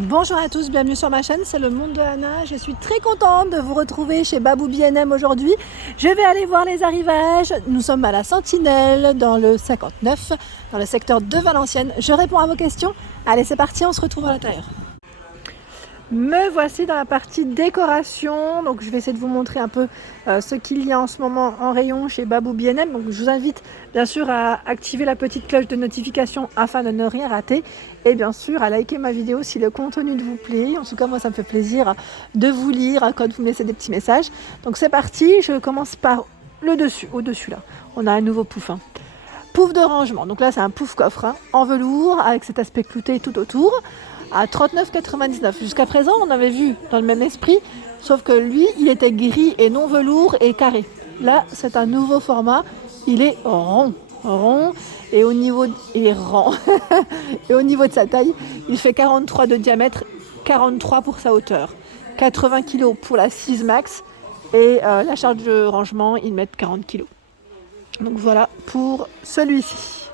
Bonjour à tous, bienvenue sur ma chaîne, c'est le monde de Anna. Je suis très contente de vous retrouver chez Babou B&M aujourd'hui. Je vais aller voir les arrivages. Nous sommes à la Sentinelle dans le 59, dans le secteur de Valenciennes. Je réponds à vos questions. Allez, c'est parti, on se retrouve à l'intérieur. Me voici dans la partie décoration, donc je vais essayer de vous montrer un peu ce qu'il y a en ce moment en rayon chez Babou B&M. Donc je vous invite bien sûr à activer la petite cloche de notification afin de ne rien rater et bien sûr à liker ma vidéo si le contenu vous plaît. En tout cas moi ça me fait plaisir de vous lire quand vous me laissez des petits messages. Donc c'est parti, je commence par le dessus, au-dessus là, on a un nouveau pouf. Pouf de rangement, donc là c'est un pouf coffre en velours avec cet aspect clouté tout autour. À 39,99. Jusqu'à présent, on avait vu dans le même esprit, sauf que lui, il était gris et non velours et carré. Là, c'est un nouveau format. Il est rond, et au niveau, il est rond. Et au niveau de sa taille, il fait 43 de diamètre, 43 pour sa hauteur, 80 kg pour la 6 max et la charge de rangement, il met 40 kg. Donc voilà pour celui-ci.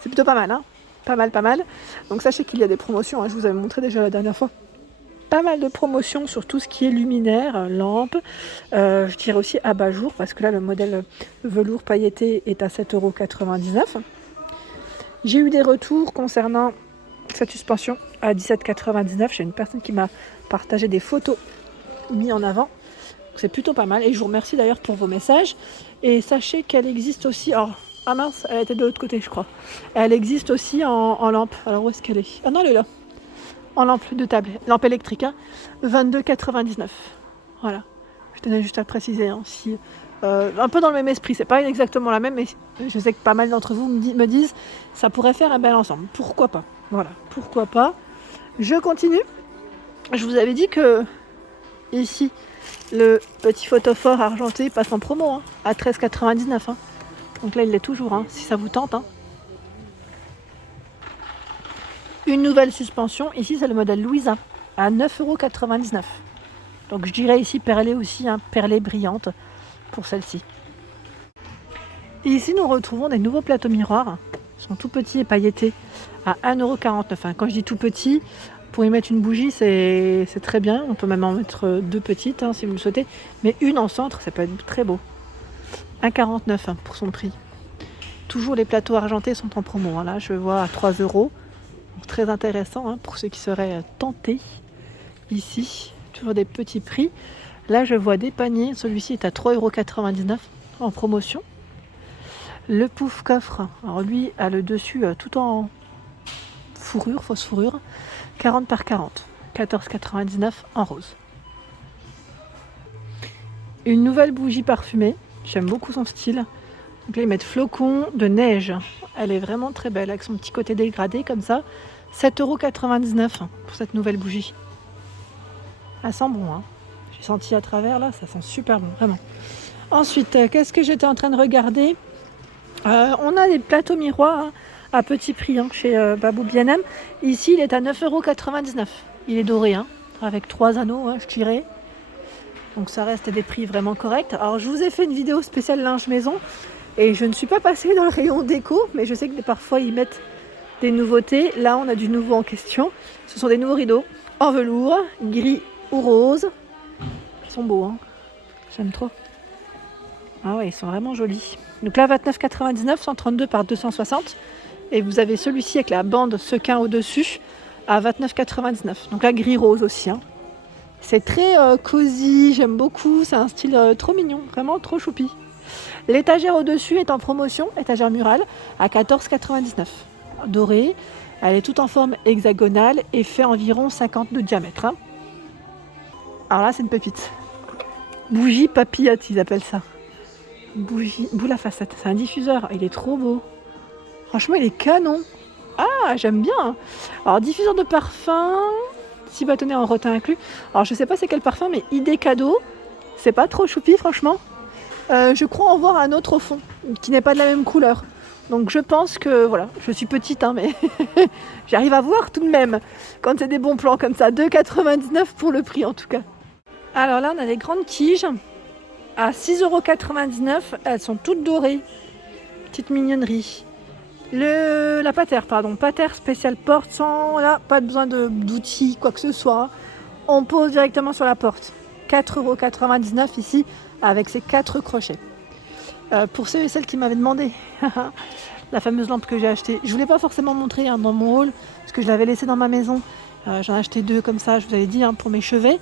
C'est plutôt pas mal, hein? Pas mal. Donc sachez qu'il y a des promotions, je vous avais montré déjà la dernière fois. Pas mal de promotions sur tout ce qui est luminaire, lampe. Je dirais aussi abat-jour parce que là le modèle velours pailleté est à 7,99 €. J'ai eu des retours concernant cette suspension à 17,99 €. J'ai une personne qui m'a partagé des photos mises en avant. C'est plutôt pas mal et je vous remercie d'ailleurs pour vos messages. Et sachez qu'elle existe aussi... Ah mince, elle était de l'autre côté, je crois. Elle existe aussi en lampe. Alors où est-ce qu'elle est? Ah non, elle est là. En lampe de table, lampe électrique, 22,99. Voilà. Je tenais juste à le préciser. Si, un peu dans le même esprit, c'est pas exactement la même, mais je sais que pas mal d'entre vous me disent ça pourrait faire un bel ensemble. Pourquoi pas? Voilà, pourquoi pas. Je continue. Je vous avais dit que ici, le petit photophore argenté passe en promo à 13,99. Donc là, il l'est toujours, si ça vous tente. Une nouvelle suspension, ici c'est le modèle Louisa, à 9,99 €. Donc je dirais ici perlée aussi, perlée brillante pour celle-ci. Et ici nous retrouvons des nouveaux plateaux miroirs. Ils sont tout petits et pailletés à 1,49 €. Quand je dis tout petit, pour y mettre une bougie, c'est très bien. On peut même en mettre deux petites si vous le souhaitez. Mais une en centre, ça peut être très beau. 1,49 € pour son prix. Toujours les plateaux argentés sont en promo. Là, je vois à 3 €. Très intéressant pour ceux qui seraient tentés. Ici, toujours des petits prix. Là, je vois des paniers. Celui-ci est à 3,99 € en promotion. Le pouf coffre, alors lui a le dessus tout en fourrure, fausse fourrure, 40 par 40, 14,99 € en rose. Une nouvelle bougie parfumée. J'aime beaucoup son style. Donc là, ils mettent flocon de neige. Elle est vraiment très belle avec son petit côté dégradé comme ça. 7,99 € pour cette nouvelle bougie. Elle sent bon. J'ai senti à travers là, ça sent super bon, vraiment. Ensuite, qu'est-ce que j'étais en train de regarder? On a des plateaux miroirs à petit prix chez Babou B&M. Ici, il est à 9,99 €. Il est doré, avec 3 anneaux, je dirais. Donc ça reste des prix vraiment corrects. Alors je vous ai fait une vidéo spéciale linge maison. Et je ne suis pas passée dans le rayon déco, mais je sais que parfois ils mettent des nouveautés. Là, on a du nouveau en question. Ce sont des nouveaux rideaux en velours, gris ou rose. Ils sont beaux, j'aime trop. Ah ouais, ils sont vraiment jolis. Donc là, 29,99, 132 par 260. Et vous avez celui-ci avec la bande sequin au-dessus à 29,99. Donc là, gris rose aussi. C'est très cosy, j'aime beaucoup. C'est un style trop mignon, vraiment trop choupi. L'étagère au-dessus est en promotion, étagère murale, à 14,99 €. Dorée, elle est toute en forme hexagonale et fait environ 50 de diamètre. Alors là, c'est une pépite. Bougie papillote, ils appellent ça. Bougie, boule à facettes. C'est un diffuseur, il est trop beau. Franchement, il est canon. Ah, j'aime bien. Alors, diffuseur de parfum, 6 bâtonnets en rotin inclus. Alors, je sais pas c'est quel parfum, mais idée cadeau. C'est pas trop choupi, franchement. Je crois en voir un autre au fond, qui n'est pas de la même couleur. Donc je pense que, voilà, je suis petite, mais j'arrive à voir tout de même, quand c'est des bons plans comme ça. 2,99 € pour le prix, en tout cas. Alors là, on a des grandes tiges, à 6,99 €. Elles sont toutes dorées. Petite mignonnerie. La patère, patère spéciale porte sans, là, pas besoin d'outils, quoi que ce soit. On pose directement sur la porte. 4,99 € ici, avec ces 4 crochets. Pour ceux et celles qui m'avaient demandé la fameuse lampe que j'ai achetée, je voulais pas forcément montrer dans mon haul, parce que je l'avais laissée dans ma maison. J'en ai acheté 2 comme ça, je vous avais dit, pour mes chevets.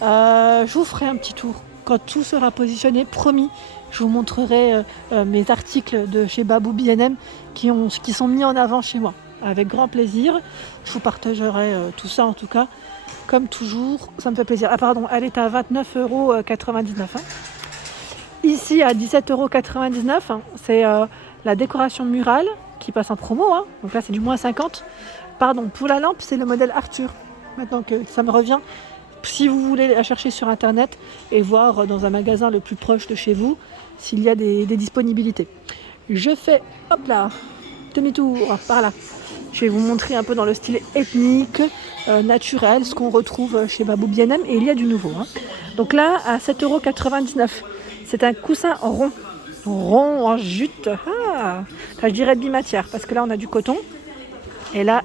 Je vous ferai un petit tour quand tout sera positionné, promis. Je vous montrerai mes articles de chez Babou B&M qui sont mis en avant chez moi. Avec grand plaisir. Je vous partagerai tout ça en tout cas. Comme toujours, ça me fait plaisir. Ah pardon, elle est à 29,99 €. Ici à 17,99 €, c'est la décoration murale qui passe en promo. Donc là c'est du moins 50. Pardon, pour la lampe c'est le modèle Arthur. Maintenant que ça me revient. Si vous voulez la chercher sur internet et voir dans un magasin le plus proche de chez vous s'il y a des disponibilités. Je fais, hop là, demi-tour par là. Je vais vous montrer un peu dans le style ethnique, naturel, ce qu'on retrouve chez Babou B&M et il y a du nouveau. Donc là, à 7,99 €, c'est un coussin rond en jute. Je dirais bimatière parce que là on a du coton et là,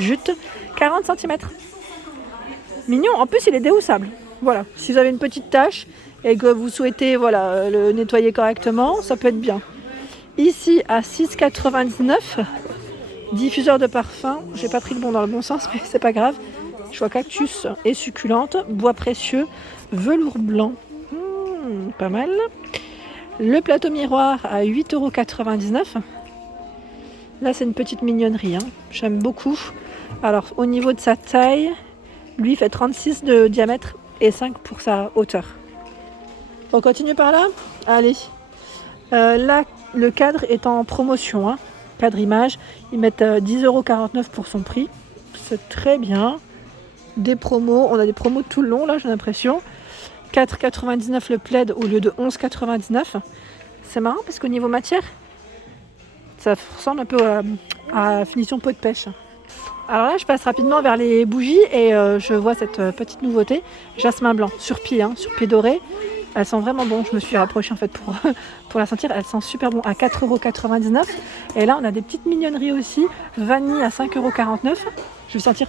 jute, 40 cm. Mignon, en plus il est déhoussable. Voilà, si vous avez une petite tache et que vous souhaitez le nettoyer correctement, ça peut être bien. Ici à 6,99 €, diffuseur de parfum. J'ai pas pris le bon dans le bon sens, mais c'est pas grave. Choix cactus et succulente, bois précieux, velours blanc. Pas mal. Le plateau miroir à 8,99 €. Là c'est une petite mignonnerie. J'aime beaucoup. Alors au niveau de sa taille, lui fait 36 de diamètre et 5 pour sa hauteur. On continue par là. Allez. Là, le cadre est en promotion. Cadre image. Ils mettent 10,49 € pour son prix. C'est très bien. Des promos. On a des promos tout le long, là, j'ai l'impression. 4,99 € le plaid au lieu de 11,99 €. C'est marrant parce qu'au niveau matière, ça ressemble un peu à finition peau de pêche. Alors là, je passe rapidement vers les bougies et je vois cette petite nouveauté, jasmin blanc, sur pied doré. Elles sont vraiment bonnes. Je me suis rapprochée en fait pour la sentir. Elles sont super bonnes à 4,99 €. Et là, on a des petites mignonneries aussi. Vanille à 5,49 €. Je vais sentir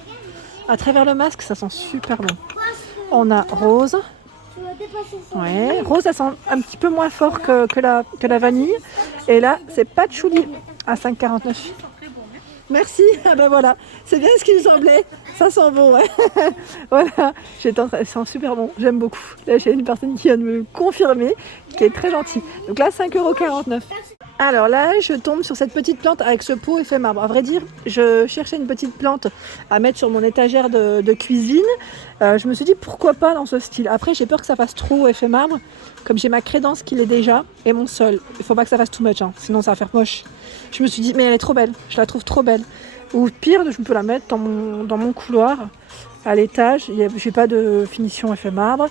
à travers le masque, ça sent super bon. On a rose. Ouais, rose, ça sent un petit peu moins fort que la vanille. Et là, c'est patchouli à 5,49 €. Merci, voilà, c'est bien ce qu'il me semblait, ça sent bon, ouais. Voilà, elles sont super bon, j'aime beaucoup. Là j'ai une personne qui vient de me le confirmer, qui est très gentille. Donc là 5,49 €. Alors là je tombe sur cette petite plante avec ce pot effet marbre. À vrai dire, je cherchais une petite plante à mettre sur mon étagère de cuisine. Je me suis dit pourquoi pas dans ce style. Après j'ai peur que ça fasse trop effet marbre, comme j'ai ma crédence qui l'est déjà et mon sol. Il faut pas que ça fasse too much, sinon ça va faire moche. Je me suis dit mais elle est trop belle, je la trouve trop belle. Ou pire, je peux la mettre dans mon couloir à l'étage. J'ai pas de finition effet marbre,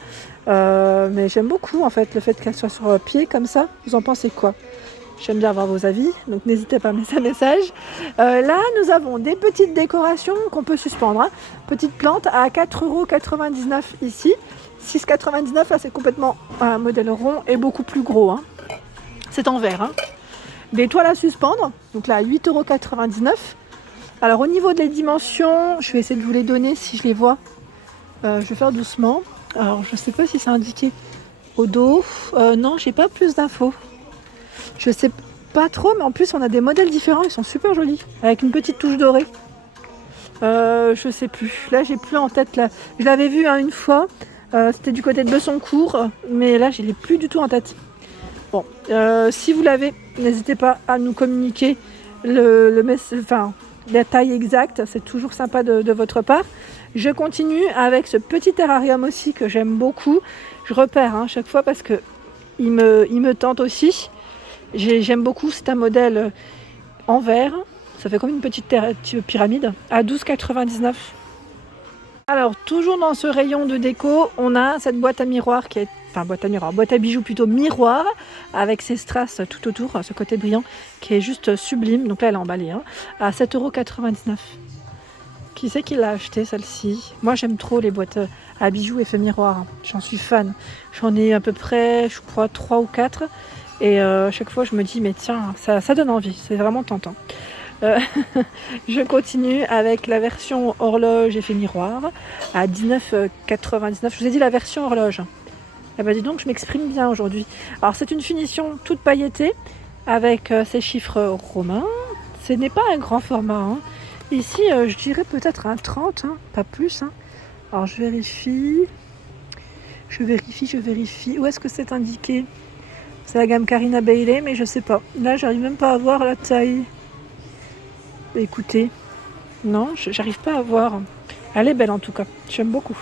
mais j'aime beaucoup en fait le fait qu'elle soit sur pied comme ça. Vous en pensez quoi? J'aime bien avoir vos avis, donc n'hésitez pas à me laisser un message. Là, nous avons des petites décorations qu'on peut suspendre. Petite plante à 4,99 € ici. 6,99 €, là c'est complètement un modèle rond et beaucoup plus gros. C'est en verre. Des toiles à suspendre, donc là 8,99 €. Alors au niveau des dimensions, je vais essayer de vous les donner si je les vois. Je vais faire doucement. Alors je ne sais pas si c'est indiqué au dos. Non, j'ai pas plus d'infos. Je sais pas trop, mais en plus on a des modèles différents, ils sont super jolis, avec une petite touche dorée. Je sais plus. Là j'ai plus en tête. Là. Je l'avais vu une fois. C'était du côté de Besoncourt, mais là je l'ai plus du tout en tête. Bon, si vous l'avez, n'hésitez pas à nous communiquer la taille exacte, c'est toujours sympa de votre part. Je continue avec ce petit terrarium aussi que j'aime beaucoup. Je repère chaque fois parce que il me tente aussi. J'aime beaucoup, c'est un modèle en verre. Ça fait comme une petite pyramide à 12,99 €. Alors toujours dans ce rayon de déco, on a cette boîte à miroir qui est boîte à bijoux plutôt miroir, avec ses strass tout autour, ce côté brillant qui est juste sublime. Donc là elle est emballée à 7,99 €. Qui c'est qui l'a acheté celle-ci? Moi j'aime trop les boîtes à bijoux effet miroir, j'en suis fan. J'en ai à peu près, je crois, 3 ou 4 et chaque fois je me dis mais tiens, ça donne envie, c'est vraiment tentant. Je continue avec la version horloge effet miroir à 19,99. Je vous ai dit la version horloge. Eh ben dis donc, je m'exprime bien aujourd'hui. Alors c'est une finition toute pailletée avec ces chiffres romains. Ce n'est pas un grand format. Hein. Ici, je dirais peut-être un 30, hein, pas plus. Hein. Alors je vérifie. Où est-ce que c'est indiqué? C'est la gamme Carina Bailey, mais je sais pas. Là, j'arrive même pas à voir la taille. Écoutez, non, j'arrive pas à voir. Elle est belle en tout cas. J'aime beaucoup.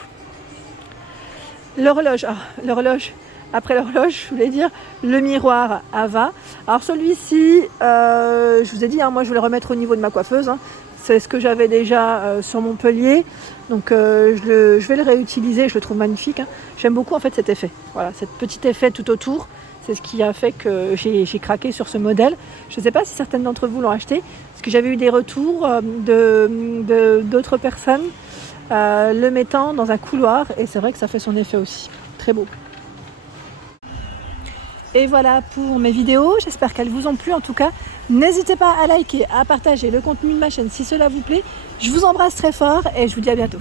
L'horloge, après l'horloge, je voulais dire le miroir Ava. Alors celui-ci, je vous ai dit, hein, moi je vais le remettre au niveau de ma coiffeuse. Hein. C'est ce que j'avais déjà sur Montpellier. Donc je vais le réutiliser, je le trouve magnifique. Hein. J'aime beaucoup en fait cet effet. Voilà, cet petit effet tout autour. C'est ce qui a fait que j'ai craqué sur ce modèle. Je ne sais pas si certaines d'entre vous l'ont acheté, parce que j'avais eu des retours d'autres personnes le mettant dans un couloir, et c'est vrai que ça fait son effet aussi. Très beau. Et voilà pour mes vidéos, j'espère qu'elles vous ont plu en tout cas. N'hésitez pas à liker, à partager le contenu de ma chaîne si cela vous plaît. Je vous embrasse très fort et je vous dis à bientôt.